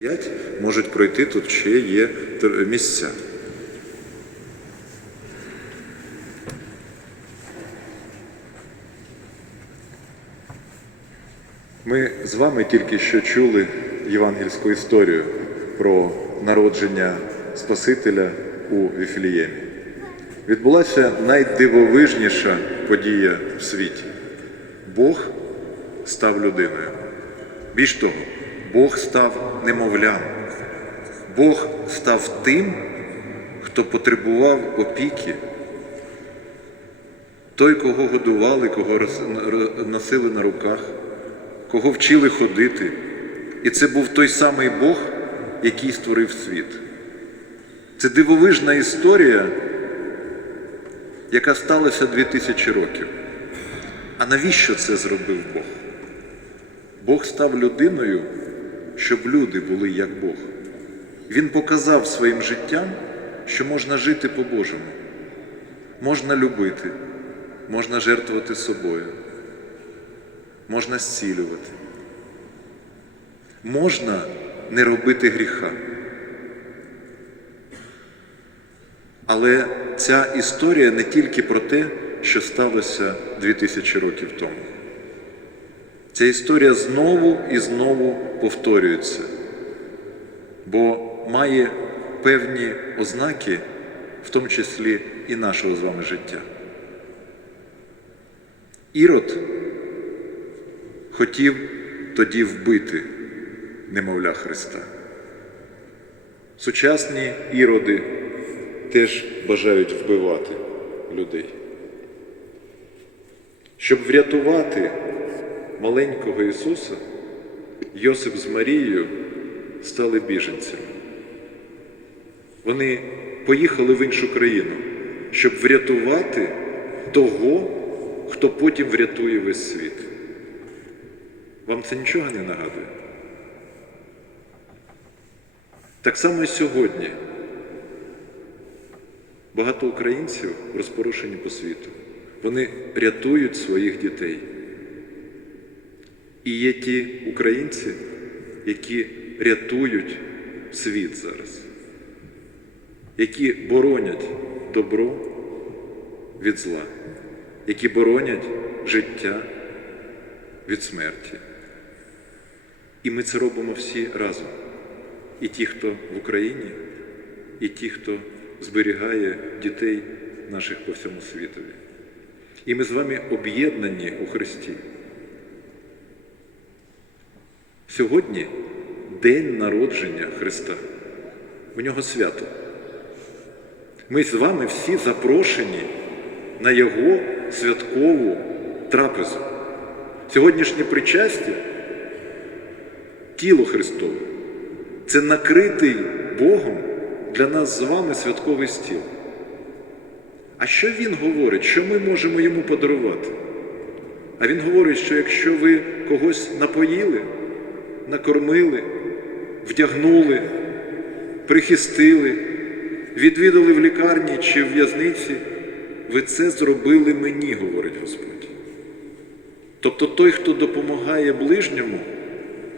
П'ять можуть пройти тут ще є місця. Ми з вами тільки що чули євангельську історію про народження Спасителя у Віфліємі. Відбулася найдивовижніша подія в світі. Бог став людиною. Більш того, Бог став немовлям. Бог став тим, хто потребував опіки, той, кого годували, кого носили на руках, кого вчили ходити. І це був той самий Бог, який створив світ. Це дивовижна історія, яка сталася 2000 років. А навіщо це зробив Бог? Бог став людиною, щоб люди були як Бог. Він показав своїм життям, що можна жити по-божому, можна любити, можна жертвувати собою, можна зцілювати, можна не робити гріха. Але ця історія не тільки про те, що сталося 2000 років тому. Ця історія знову і знову повторюється, бо має певні ознаки, в тому числі і нашого з вами життя. Ірод хотів тоді вбити немовля Христа. Сучасні іроди теж бажають вбивати людей. Щоб врятувати маленького Ісуса, Йосип з Марією стали біженцями. Вони поїхали в іншу країну, щоб врятувати того, хто потім врятує весь світ. Вам це нічого не нагадує? Так само і сьогодні багато українців розпорушені по світу. Вони рятують своїх дітей. І є ті українці, які рятують світ зараз, які боронять добро від зла, які боронять життя від смерті. І ми це робимо всі разом. І ті, хто в Україні, і ті, хто зберігає дітей наших по всьому світові. І ми з вами об'єднані у Христі. Сьогодні день народження Христа. У нього свято. Ми з вами всі запрошені на Його святкову трапезу. Сьогоднішнє причастя тіло Христове. Це накритий Богом для нас з вами святковий стіл. А що Він говорить, що ми можемо йому подарувати? А Він говорить, що якщо ви когось напоїли, накормили, вдягнули, прихистили, відвідали в лікарні чи в в'язниці, ви це зробили мені, говорить Господь. Тобто той, хто допомагає ближньому,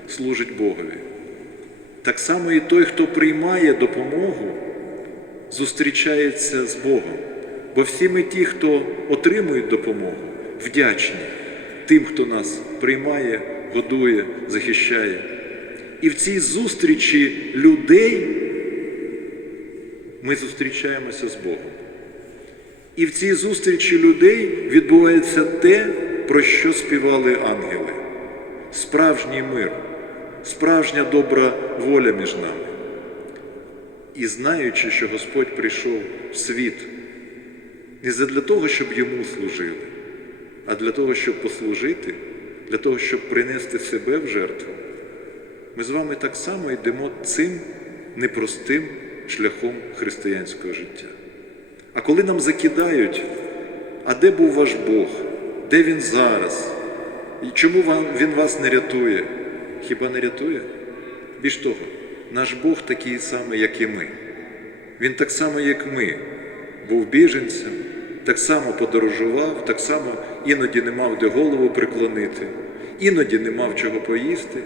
служить Богові. Так само і той, хто приймає допомогу, зустрічається з Богом. Бо всі ми ті, хто отримують допомогу, вдячні тим, хто нас приймає, годує, захищає. І в цій зустрічі людей ми зустрічаємося з Богом. І в цій зустрічі людей відбувається те, про що співали ангели. Справжній мир, справжня добра воля між нами. І знаючи, що Господь прийшов в світ не для того, щоб йому служили, а для того, щоб послужити, для того, щоб принести себе в жертву, ми з вами так само йдемо цим непростим шляхом християнського життя. А коли нам закидають, а де був ваш Бог? Де він зараз? І чому він вас не рятує? Хіба не рятує? Більш того, наш Бог такий самий, як і ми. Він так само, як ми, був біженцем, так само подорожував, так само іноді не мав де голову приклонити, іноді не мав чого поїсти,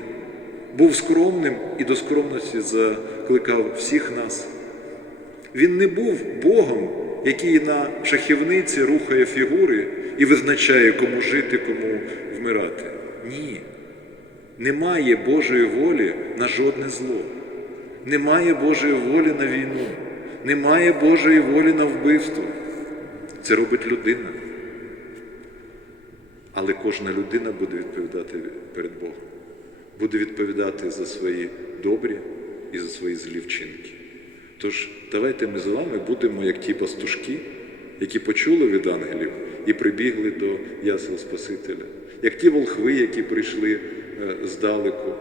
був скромним і до скромності закликав всіх нас. Він не був Богом, який на шахівниці рухає фігури і визначає, кому жити, кому вмирати. Ні. Немає Божої волі на жодне зло. Немає Божої волі на війну. Немає Божої волі на вбивство. Це робить людина. Але кожна людина буде відповідати перед Богом. Буде відповідати за свої добрі і за свої злі вчинки. Тож давайте ми з вами будемо як ті пастушки, які почули від ангелів і прибігли до ясел Спасителя, як ті волхви, які прийшли е, здалеку,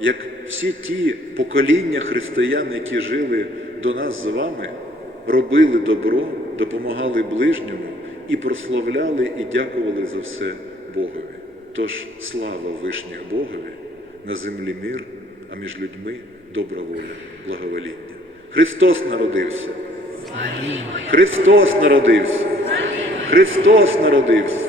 як всі ті покоління християн, які жили до нас з вами, робили добро, допомагали ближньому і прославляли і дякували за все Богові. Тож слава вишніх Богові, на землі мир, а між людьми добра воля, благовоління. Христос народився. Христос народився. Христос народився.